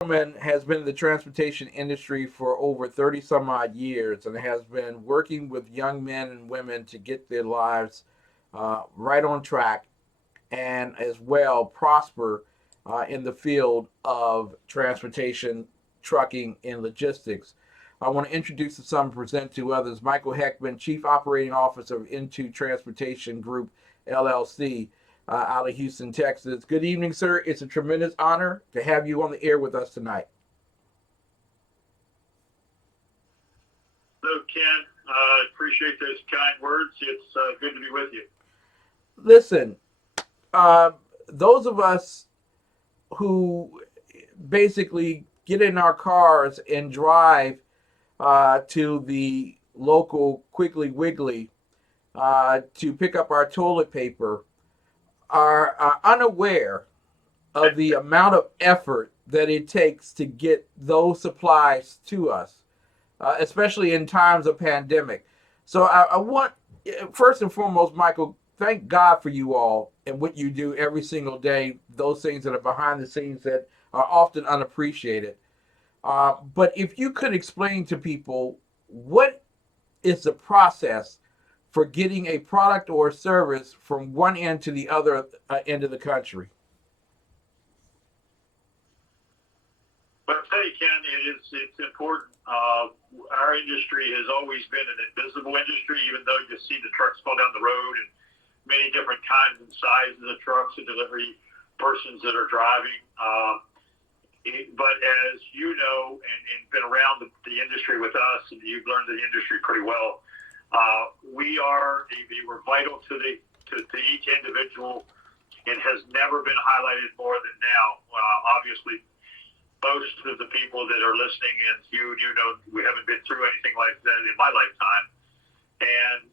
Gentleman has been in the transportation industry for over 30 some odd years and has been working with young men and women to get their lives right on track and as well prosper in the field of transportation, trucking, and logistics. I want to introduce to some and present to others Michael Heckman, Chief Operating Officer of Into Transportation Group, LLC, out of Houston, Texas. Good evening, sir. It's a tremendous honor to have you on the air with us tonight. Hello, Ken. Appreciate those kind words. It's good to be with you. Listen, those of us who basically get in our cars and drive to the local Quiggly Wiggly to pick up our toilet paper are unaware of the amount of effort that it takes to get those supplies to us, especially in times of pandemic. So I want, first and foremost, Michael, thank God for you all and what you do every single day, those things that are behind the scenes that are often unappreciated. But if you could explain to people what is the process for getting a product or a service from one end to the other end of the country. But I tell you, Ken, it's important. Our industry has always been an invisible industry, even though you see the trucks go down the road and many different kinds and sizes of trucks and delivery persons that are driving. But as you know, and been around the industry with us, and you've learned the industry pretty well, we're vital to each individual, and has never been highlighted more than now. Obviously, most of the people that are listening, and you know, we haven't been through anything like that in my lifetime. And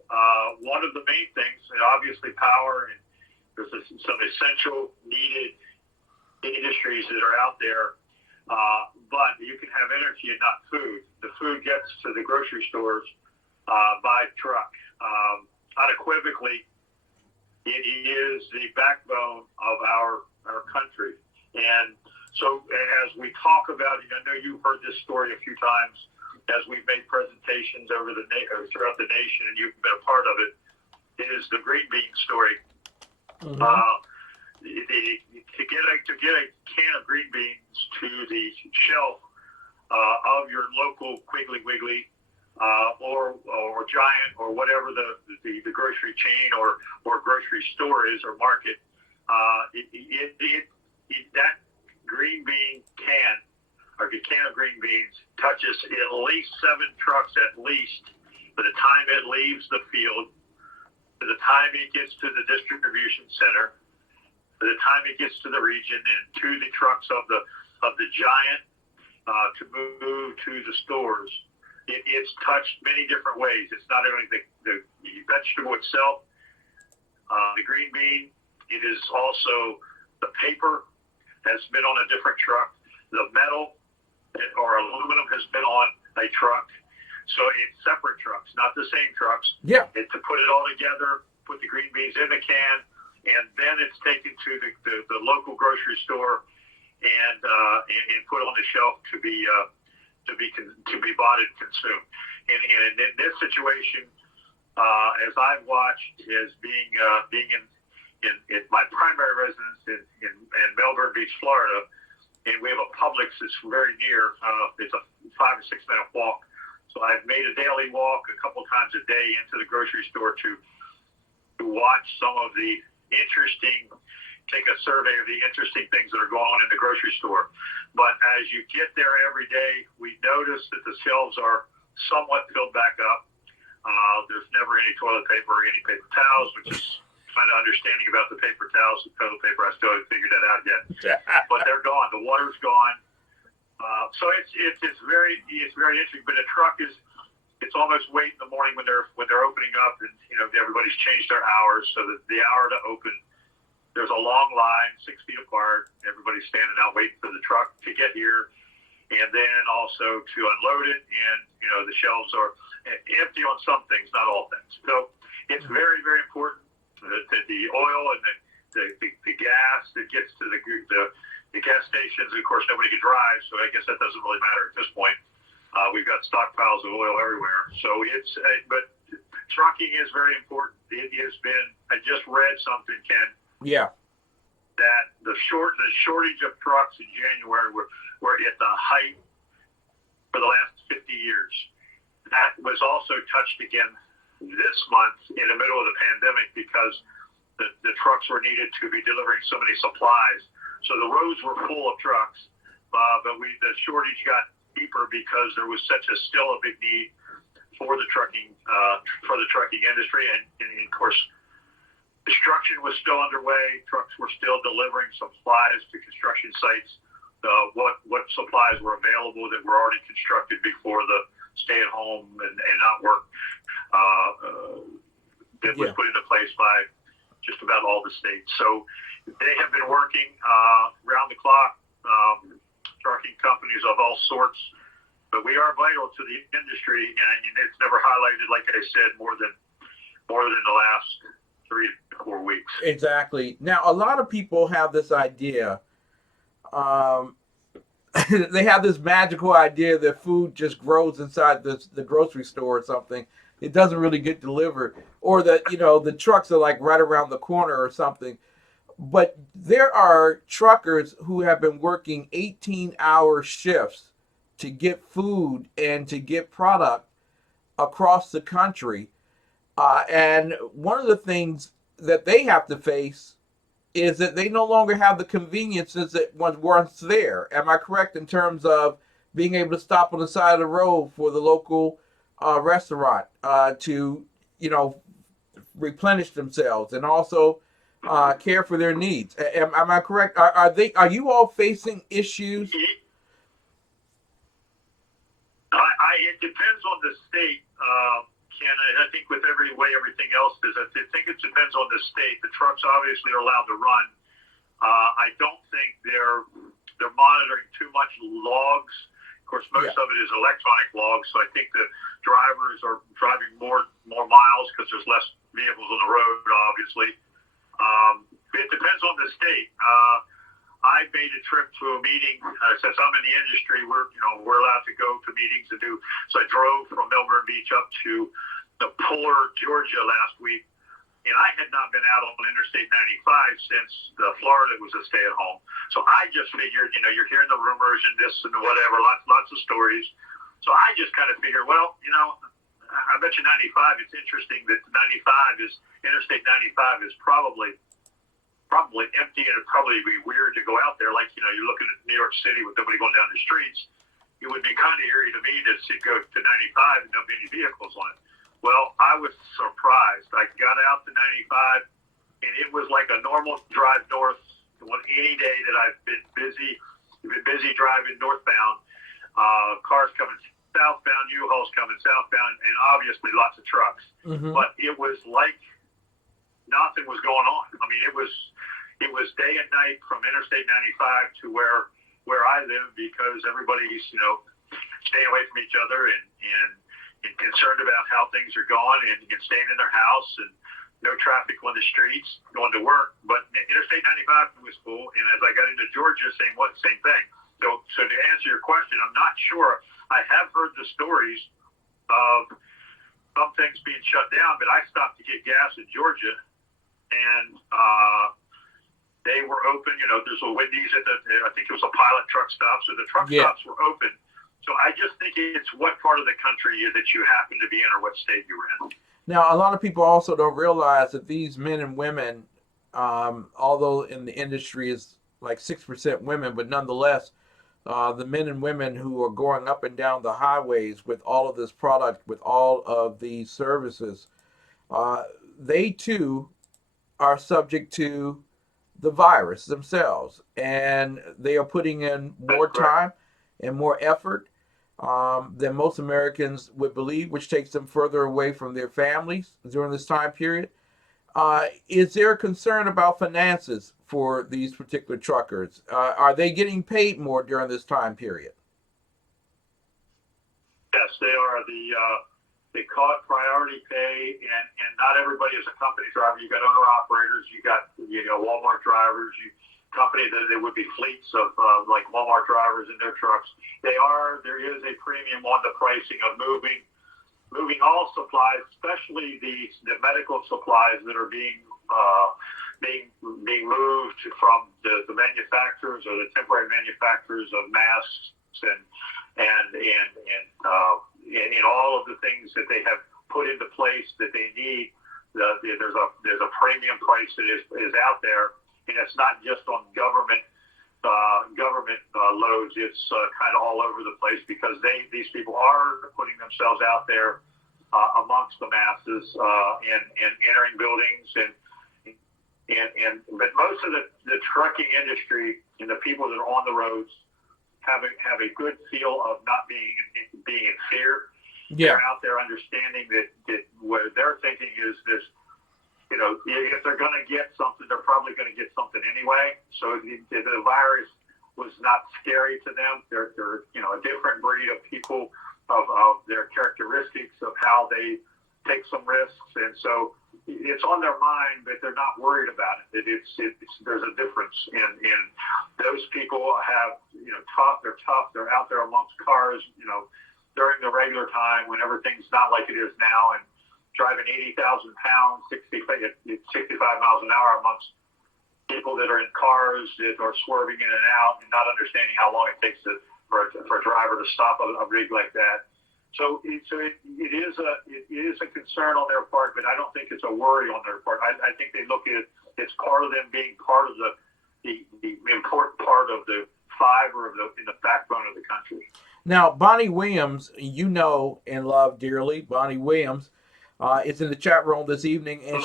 one of the main things, and obviously power, and there's some essential needed industries that are out there, but you can have energy and not food. The food gets to the grocery stores by truck. Unequivocally, it is the backbone of our country. And so as we talk about it, I know you've heard this story a few times as we've made presentations throughout the nation, and you've been a part of it, is the green bean story. Mm-hmm. To get a can of green beans to the shelf of your local Quiggly Wiggly or Giant or whatever the grocery chain or grocery store is or market, that green bean can or a can of green beans touches at least 7 trucks at least by the time it leaves the field, by the time it gets to the distribution center, by the time it gets to the region and to the trucks of the Giant to move to the stores. It's touched many different ways. It's not only the vegetable itself, the green bean. It is also the paper has been on a different truck. The metal or aluminum has been on a truck. So it's separate trucks, not the same trucks. Yeah. And to put it all together, put the green beans in the can, and then it's taken to the local grocery store and put on the shelf to be bought and consumed. And in this situation, as I've watched, as being in my primary residence in Melbourne Beach, Florida, and we have a Publix that's very near. It's a 5 or 6 minute walk. So I've made a daily walk a couple times a day into the grocery store to watch some of the take a survey of the interesting things that are going on in the grocery store. But as you get there every day, we notice that the shelves are somewhat filled back up. There's never any toilet paper or any paper towels, which is kind of understanding about the paper towels and toilet paper. I still haven't figured that out yet. But they're gone. The water's gone. So it's very interesting. But a truck it's almost wait in the morning when they're opening up, and everybody's changed their hours, so that the hour to open, there's a long line 6 feet apart. Everybody's standing out waiting for the truck to get here, and then also to unload it. And the shelves are empty on some things, not all things. So it's very, very important that the oil and the gas that gets to the the gas stations, of course, nobody can drive, so I guess that doesn't really matter at this point. We've got stockpiles of oil everywhere, so but trucking is very important. It has been. I just read something, Ken. Yeah. That the shortage of trucks in January were at the height for the last 50 years. That was also touched again this month in the middle of the pandemic because the trucks were needed to be delivering so many supplies. So the roads were full of trucks, but the shortage got deeper because there was still a big need for the trucking industry, and of course, construction was still underway. Trucks were still delivering supplies to construction sites. What supplies were available that were already constructed before the stay-at-home and not work that was put into place by just about all the states. So they have been working round the clock, trucking companies of all sorts. But we are vital to the industry, and it's never highlighted, like I said, more than the last 3 to 4 weeks. Exactly. Now, a lot of people have this idea. They have this magical idea that food just grows inside the grocery store or something. It doesn't really get delivered, or that the trucks are like right around the corner or something. But there are truckers who have been working 18-hour shifts to get food and to get product across the country. And one of the things that they have to face is that they no longer have the conveniences that was once there. Am I correct in terms of being able to stop on the side of the road for the local restaurant to, replenish themselves and also care for their needs? Am I correct? Are you all facing issues? It depends on the state, Ken. I think with everything else is, I think it depends on the state. The trucks obviously are allowed to run. I don't think they're monitoring too much logs. Of course, most of it is electronic logs, so I think the drivers are driving more miles because there's less vehicles on the road, obviously. It depends on the state. I made a trip to a meeting since I'm in the industry. We're allowed to go to meetings and do. So I drove from Melbourne Beach up to Puller, Georgia last week, and I had not been out on Interstate 95 since Florida was a stay-at-home. So I just figured, you're hearing the rumors and this and whatever, lots of stories. So I just kind of figured, well, I bet you 95. It's interesting that Interstate 95 is probably empty, and it'd probably be weird to go out there. Like, you're looking at New York City with nobody going down the streets. It would be kind of eerie to me to go to 95 and not be any vehicles on it. Well, I was surprised. I got out to 95, and it was like a normal drive north on any day that I've been busy driving northbound. Cars coming southbound, U-Hauls coming southbound, and obviously lots of trucks. Mm-hmm. But it was like nothing was going on. I mean, it was day and night from Interstate 95 to where I live, because everybody's staying away from each other and concerned about how things are going and staying in their house, and no traffic on the streets going to work. But Interstate 95 was full, and as I got into Georgia, same thing. So to answer your question, I'm not sure. I have heard the stories of some things being shut down, but I stopped to get gas in Georgia, and they were open. There's a Wendy's I think it was a Pilot truck stop, so the truck stops were open. So I just think it's what part of the country that you happen to be in or what state you're in. Now, a lot of people also don't realize that these men and women, although in the industry is like 6% women, but nonetheless, the men and women who are going up and down the highways with all of this product, with all of these services, they too are subject to the virus themselves, and they are putting in more time and more effort than most Americans would believe, which takes them further away from their families during this time period. Is there a concern about finances for these particular truckers? Are they getting paid more during this time period? Yes, they are. They call it priority pay, and not everybody is a company driver. You got owner operators, you got Walmart drivers, you company that there would be fleets of like Walmart drivers in their trucks. There is a premium on the pricing of moving all supplies, especially the medical supplies that are being moved from the manufacturers or the temporary manufacturers of masks and all of the things that they have put into place that they need. There's a premium price that is out there, and it's not just on government loads. It's kind of all over the place because these people are putting themselves out there amongst the masses and entering buildings but most of the trucking industry and the people that are on the roads have a good feel of not being in fear. Yeah. They're out there understanding that what they're thinking is this. If they're going to get something, they're probably going to get something anyway. So the virus was not scary to them. They're a different breed of people of their characteristics of how they take some risks, and so it's on their mind, but they're not worried about it. There's a difference, and those people have tough. They're tough. They're out there amongst cars, during the regular time when everything's not like it is now, and driving 80,000 pounds, 65 miles an hour amongst people that are in cars that are swerving in and out and not understanding how long it takes for a driver to stop a rig like that. So it is a concern on their part, but I don't think it's a worry on their part. I think they look at it as part of them being part of the important part of the fiber in the backbone of the country. Now, Bonnie Williams, and love dearly, Bonnie Williams, is in the chat room this evening, and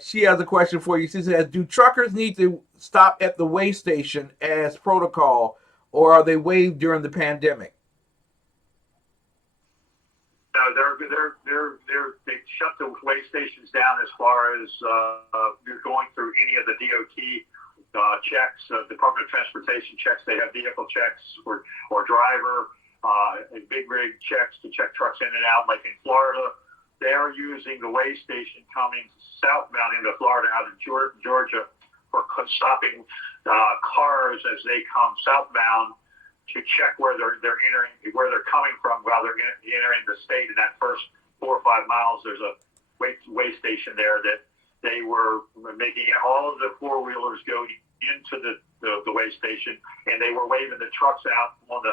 she has a question for you. She says, "Do truckers need to stop at the weigh station as protocol, or are they waived during the pandemic?" No, they shut the weigh stations down as far as you're going through any of the DOT checks, Department of Transportation checks. They have vehicle checks or driver and big rig checks to check trucks in and out. Like in Florida, they are using the weigh station coming southbound into Florida out of Georgia for stopping cars as they come southbound to check where they're entering, where they're coming from while they're entering the state. In that first 4 or 5 miles, there's a weigh station there that they were making all of the four-wheelers go into the weigh station, and they were waving the trucks out on the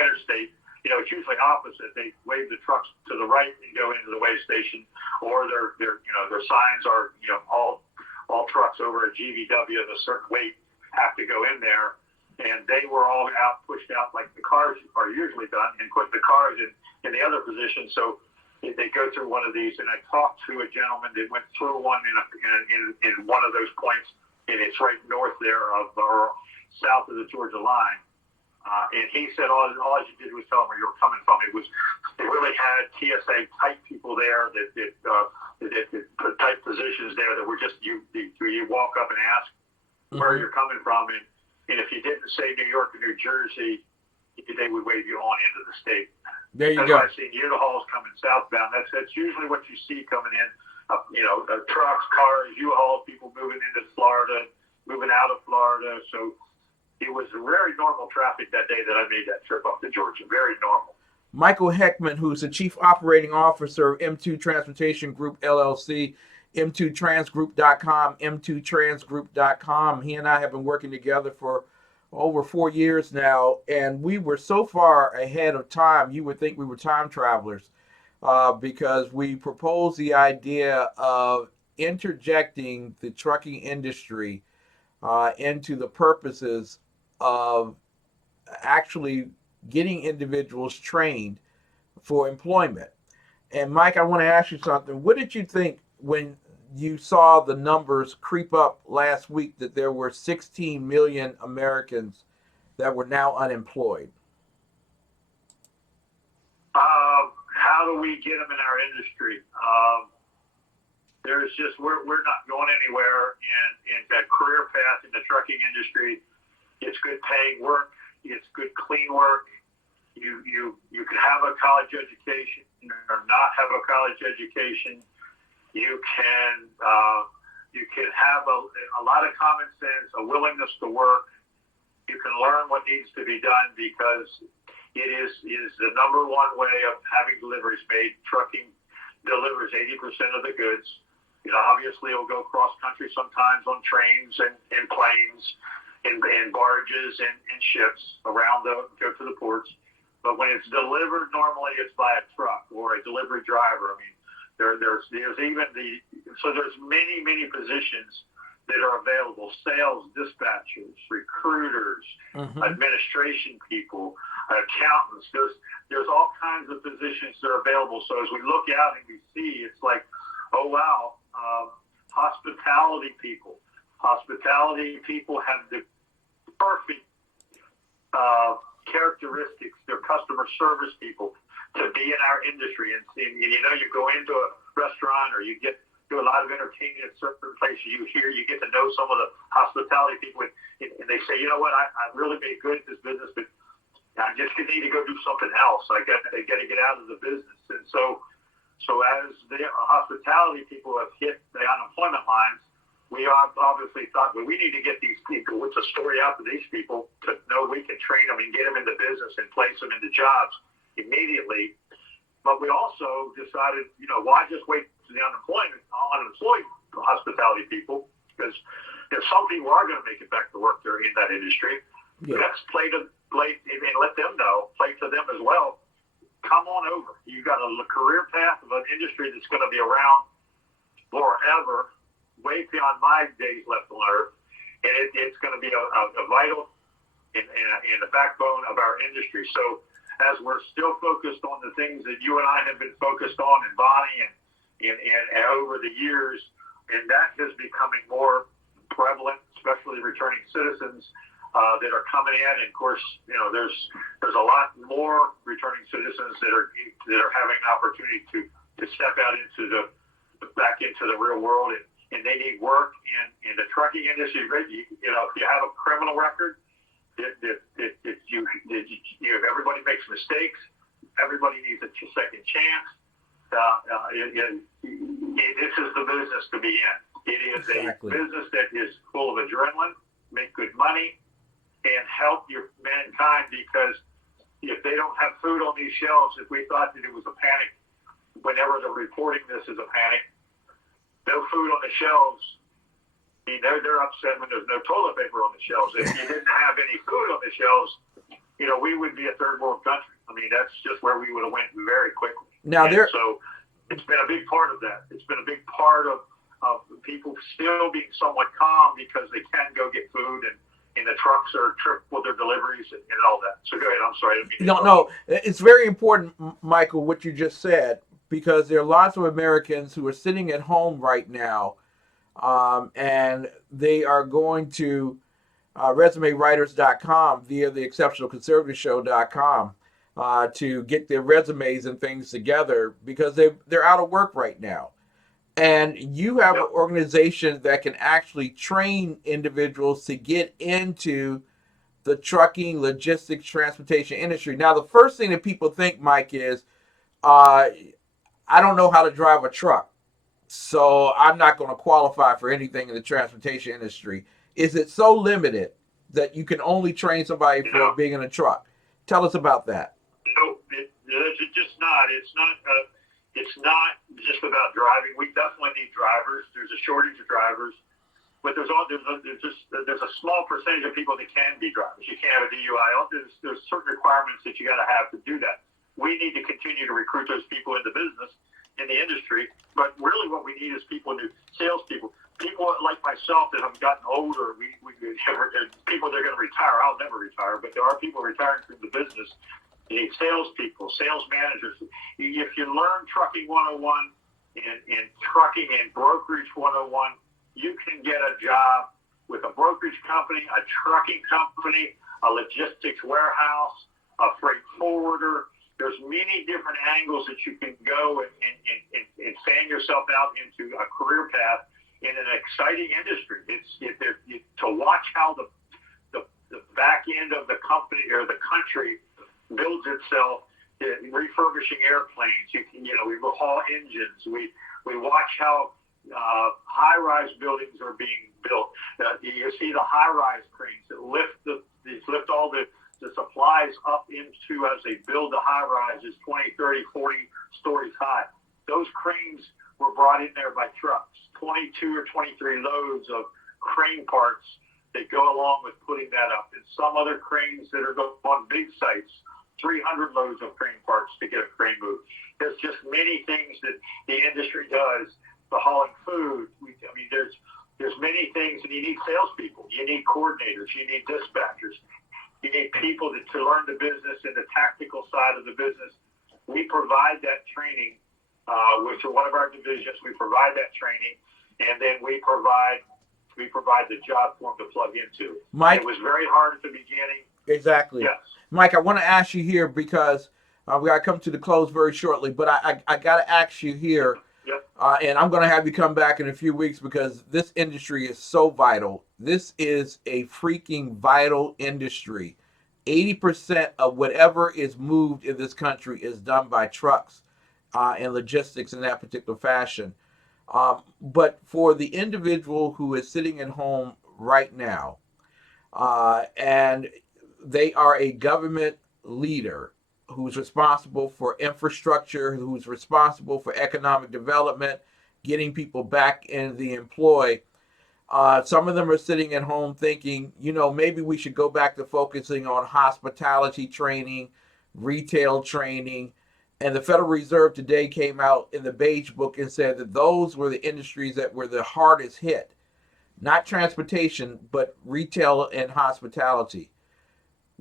interstate. It's usually opposite. They wave the trucks to the right and go into the weigh station, or their signs are all trucks over a GVW of a certain weight have to go in there. And they were all pushed out like the cars are usually done, and put the cars in the other position. So they go through one of these, and I talked to a gentleman that went through one in one of those points, and it's right north there or south of the Georgia line. And he said all you did was tell them where you were coming from. They really had TSA type people there that put type positions there that were just you walk up and ask where you're coming from, and if you didn't say New York or New Jersey, they would wave you on into the state. There you go. I've seen U-Hauls coming southbound. That's usually what you see coming in. Trucks, cars, U-Hauls, people moving into Florida, moving out of Florida. So it was very normal traffic that day that I made that trip up to Georgia. Very normal. Michael Heckman, who's the Chief Operating Officer of M2 Transportation Group, LLC, m2transgroup.com, m2transgroup.com. He and I have been working together for over 4 years now, and we were so far ahead of time, you would think we were time travelers, because we proposed the idea of interjecting the trucking industry into the purposes of actually getting individuals trained for employment. And Mike, I want to ask you something. What did you think when you saw the numbers creep up last week that there were 16 million Americans that were now unemployed? How do we get them in our industry? There's just we're not going anywhere, and that career path in the trucking industry, it's good paying work, it's good clean work. You can have a college education or not have a college education. You can You can have a lot of common sense, a willingness to work. You can learn what needs to be done because it is the number one way of having deliveries made. Trucking delivers 80% of the goods. Obviously it'll go cross country sometimes on trains and planes and barges and ships around go to the ports. But when it's delivered, normally it's by a truck or a delivery driver. I mean, there's even there's many positions that are available: sales, dispatchers, recruiters, administration people, accountants. There's all kinds of positions that are available. So as we look out and we see, it's like, oh wow, hospitality people. Hospitality people have the perfect characteristics. They're customer service people to be in our industry. And you go into a restaurant or you get do a lot of entertaining at certain places. You get to know some of the hospitality people, and they say, you know what, I really made good at this business, but I just need to go do something else. They got to get out of the business. And so as the hospitality people have hit the unemployment lines, we obviously thought, well, we need to get these people. What's the story out to these people to know we can train them and get them into business and place them into jobs immediately. But we also decided, why just wait to the unemployed hospitality people? Because if some people are going to make it back to work there in that industry, let's play and let them know, play to them as well. Come on over. You got a career path of an industry that's going to be around forever, way beyond my days left on earth, and it's going to be a vital and a backbone of our industry. So as we're still focused on the things that you and I have been focused on, and Bonnie and over the years, and that is becoming more prevalent, especially returning citizens that are coming in. And of course, there's a lot more returning citizens that are having an opportunity to step out back into the real world, and they need work in the trucking industry. If you have a criminal record, everybody makes mistakes. Everybody needs a second chance. This is the business to be in. It is a business that is full of adrenaline, make good money, and help your mankind, because if they don't have food on these shelves, if we thought that it was a panic, whenever they're reporting this as a panic, no food on the shelves, they're upset when there's no toilet paper on the shelves. If you didn't have any food on the shelves, we would be a third world country. I mean, that's just where we would have went very quickly. So it's been a big part of that. It's been a big part of people still being somewhat calm because they can go get food, and the trucks are triple their deliveries and all that. So go ahead. I'm sorry. No, it's very important, Michael, what you just said, because there are lots of Americans who are sitting at home right now, and they are going to resumewriters.com via TheExceptionalConservative.com to get their resumes and things together, because they're out of work right now. And you have an organization that can actually train individuals to get into the trucking, logistics, transportation industry. Now, the first thing that people think, Mike, is I don't know how to drive a truck, so I'm not going to qualify for anything in the transportation industry. Is it so limited that you can only train somebody for being in a truck? Tell us about that. No, it's just not. It's not just about driving. We definitely need drivers. There's a shortage of drivers, but there's a small percentage of people that can be drivers. You can't have a DUI. There's certain requirements that you got to have to do that. We need to continue to recruit those people into business, in the industry. But really, what we need is salespeople, people like myself that have gotten older. We people that are going to retire. I'll never retire, but there are people retiring from the business. You need salespeople, sales managers. If you learn Trucking 101 and Trucking and Brokerage 101, you can get a job with a brokerage company, a trucking company, a logistics warehouse, a freight forwarder. There's many different angles that you can go and fan yourself out into a career path in an exciting industry. To watch how the back end of the company or the country builds itself, refurbishing airplanes. We haul engines. We watch how high-rise buildings are being built. You see the high-rise cranes that lift all the supplies up into, as they build the high-rises 20, 30, 40 stories high. Those cranes were brought in there by trucks, 22 or 23 loads of crane parts that go along with putting that up. And some other cranes that are going on big sites, 300 loads of crane parts to get a crane moved. There's just many things that the industry does. The hauling food, there's many things, and you need salespeople, you need coordinators, you need dispatchers, you need people to learn the business and the tactical side of the business. We provide that training, which are one of our divisions. We provide that training, and then we provide the job for them to plug into. Mike, it was very hard at the beginning. Exactly. Yes. Mike, I want to ask you here because we got to come to the close very shortly, but I got to ask you here. Yep. And I'm going to have you come back in a few weeks because this industry is so vital. This is a freaking vital industry. 80% of whatever is moved in this country is done by trucks and logistics in that particular fashion. But for the individual who is sitting at home right now and they are a government leader who's responsible for infrastructure, who's responsible for economic development, getting people back in the employ. Some of them are sitting at home thinking, maybe we should go back to focusing on hospitality training, retail training. And the Federal Reserve today came out in the Beige Book and said that those were the industries that were the hardest hit. Not transportation, but retail and hospitality.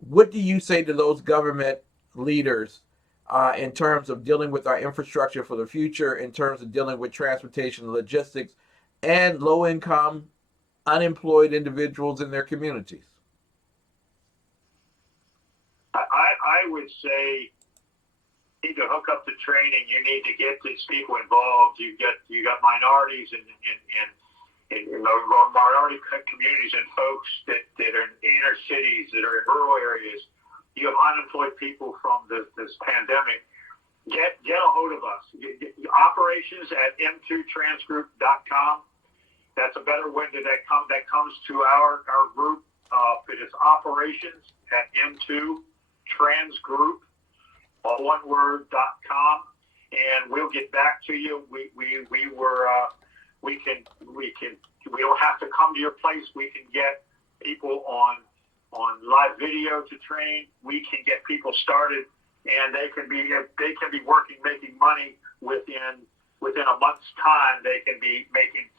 What do you say to those government leaders in terms of dealing with our infrastructure for the future, in terms of dealing with transportation and logistics and low-income, unemployed individuals in their communities? I would say you need to hook up the training. You need to get these people involved. You got minorities and minority communities and folks that are in inner cities, that are in rural areas. You have unemployed people from this pandemic. Get a hold of us. Operations at m2transgroup.com. That's a better window that comes to our group. It is operations at m2transgroup, all one word.com, and we'll get back to you. We don't have to come to your place. We can get people on live video to train. We can get people started, and they can be working, making money within a month's time. They can be making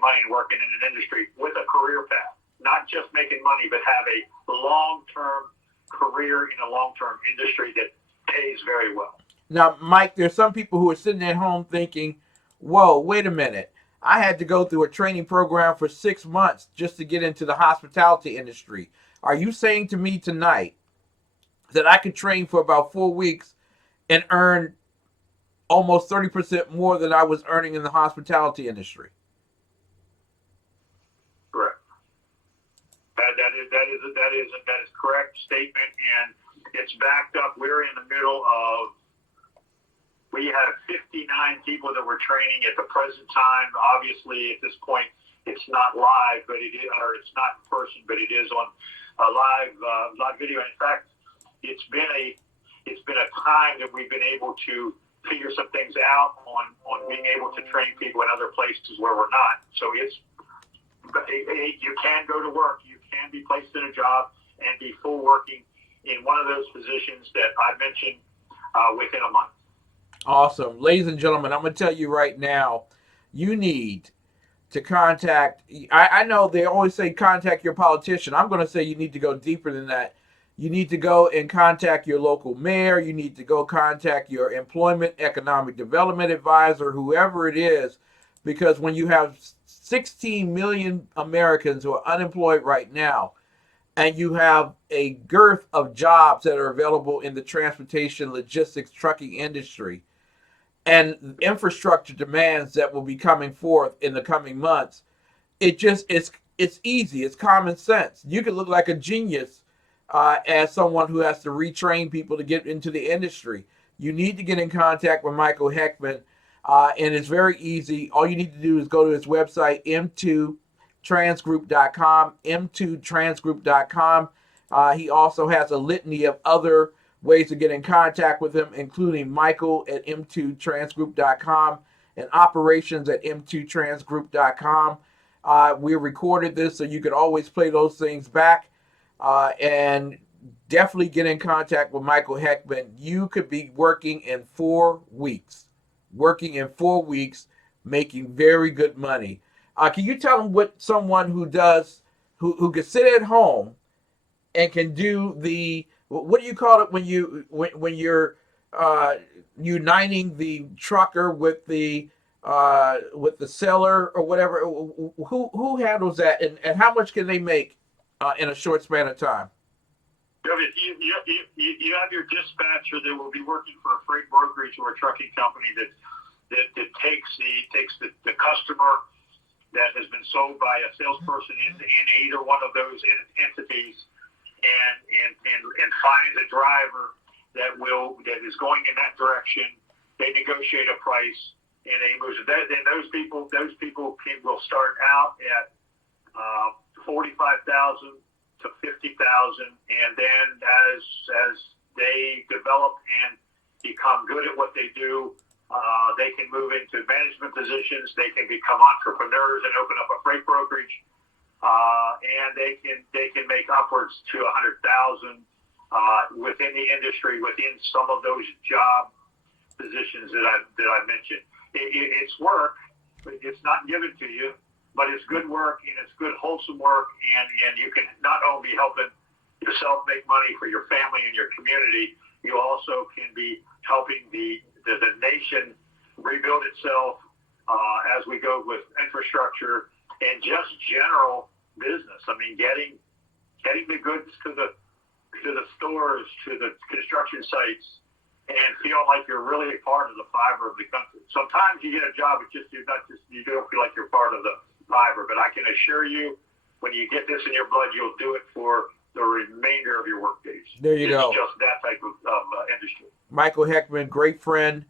money and working in an industry with a career path, not just making money, but have a long-term career in a long-term industry that pays very well. Now, Mike, there's some people who are sitting at home thinking, whoa, wait a minute. I had to go through a training program for 6 months just to get into the hospitality industry. Are you saying to me tonight that I could train for about 4 weeks and earn almost 30% more than I was earning in the hospitality industry? Correct. That is a correct statement, and it's backed up. We're in the middle of. We have 59 people that we're training at the present time. Obviously, at this point, it's not live, but it is, or it's not in person, but it is on a live video. In fact, it's been a time that we've been able to figure some things out on being able to train people in other places where we're not. So you can go to work, you can be placed in a job and be full working in one of those positions that I mentioned within a month. Awesome. Ladies and gentlemen, I'm going to tell you right now, you need to contact, I know they always say contact your politician. I'm going to say you need to go deeper than that. You need to go and contact your local mayor. You need to go contact your employment, economic development advisor, whoever it is, because when you have 16 million Americans who are unemployed right now, and you have a girth of jobs that are available in the transportation, logistics, trucking industry, and infrastructure demands that will be coming forth in the coming months, it's easy. It's common sense. You could look like a genius as someone who has to retrain people to get into the industry. You need to get in contact with Michael Heckman. And it's very easy. All you need to do is go to his website, m2transgroup.com, m2transgroup.com. He also has a litany of other ways to get in contact with him, including Michael at m2transgroup.com and operations at m2transgroup.com. We recorded this so you can always play those things back. And definitely get in contact with Michael Heckman. You could be working in 4 weeks. Making very good money. Can you tell them what someone who can sit at home and can do what do you call it when you're uniting the trucker with the seller or whatever? Who handles that, and how much can they make in a short span of time? You have your dispatcher that will be working for a freight brokerage or a trucking company that takes the customer that has been sold by a salesperson in either one of those entities and finds a driver that is going in that direction. They negotiate a price and they move it. And those people will start out at $45,000 to $50,000, and then as they develop and become good at what they do, they can move into management positions. They can become entrepreneurs and open up a freight brokerage, and they can make upwards to $100,000 within the industry, within some of those job positions that I mentioned. It's work, but it's not given to you. But it's good work, and it's good, wholesome work, and you can not only be helping yourself make money for your family and your community, you also can be helping the nation rebuild itself as we go with infrastructure and just general business. I mean, getting the goods to the stores, to the construction sites, and feel like you're really a part of the fiber of the country. Sometimes you get a job, you don't feel like you're part of the fiber, but I can assure you, when you get this in your blood, you'll do it for the remainder of your work days. There you go. Just that type of industry. Michael Heckman, great friend,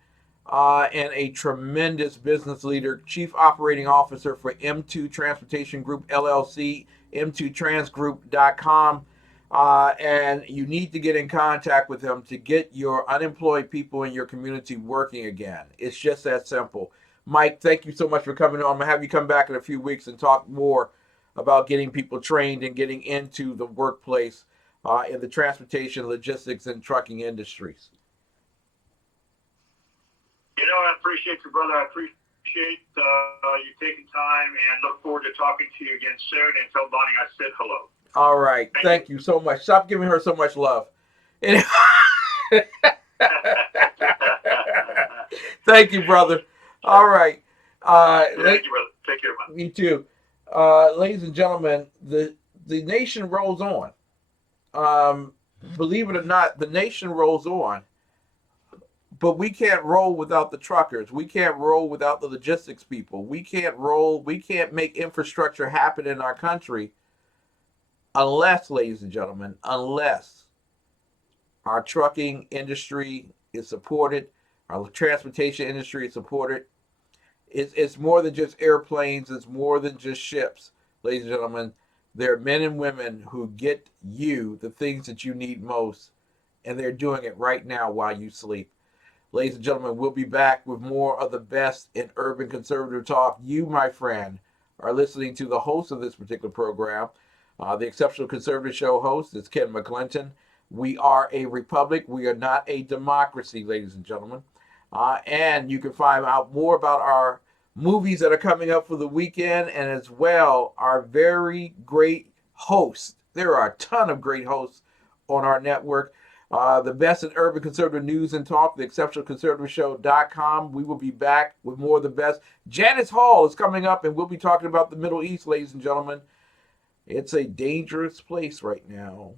and a tremendous business leader, Chief Operating Officer for M2 Transportation Group, LLC, m2transgroup.com. And you need to get in contact with him to get your unemployed people in your community working again. It's just that simple. Mike, thank you so much for coming on. I'm going to have you come back in a few weeks and talk more about getting people trained and getting into the workplace in the transportation, logistics, and trucking industries. I appreciate you, brother. I appreciate you taking time, and look forward to talking to you again soon. And tell Bonnie I said hello. All right. Thank you so much. Stop giving her so much love. Thank you, brother. All right. Thank you, brother. Take care, man. You too. Ladies and gentlemen, the nation rolls on. Believe it or not, the nation rolls on. But we can't roll without the truckers. We can't roll without the logistics people. We can't make infrastructure happen in our country unless, ladies and gentlemen, unless our trucking industry is supported, our transportation industry is supported. It's more than just airplanes. It's more than just ships, ladies and gentlemen. There are men and women who get you the things that you need most, and they're doing it right now while you sleep. Ladies and gentlemen, we'll be back with more of the best in urban conservative talk. You, my friend, are listening to the host of this particular program, the Exceptional Conservative Show host. It's Ken McClinton. We are a republic. We are not a democracy, ladies and gentlemen. And you can find out more about our movies that are coming up for the weekend, and as well our very great hosts. There are a ton of great hosts on our network. The best in urban conservative news and talk, TheExceptionalConservativeShow.com. We will be back with more of the best. Janis Hall is coming up, and we'll be talking about the Middle East, ladies and gentlemen. It's a dangerous place right now.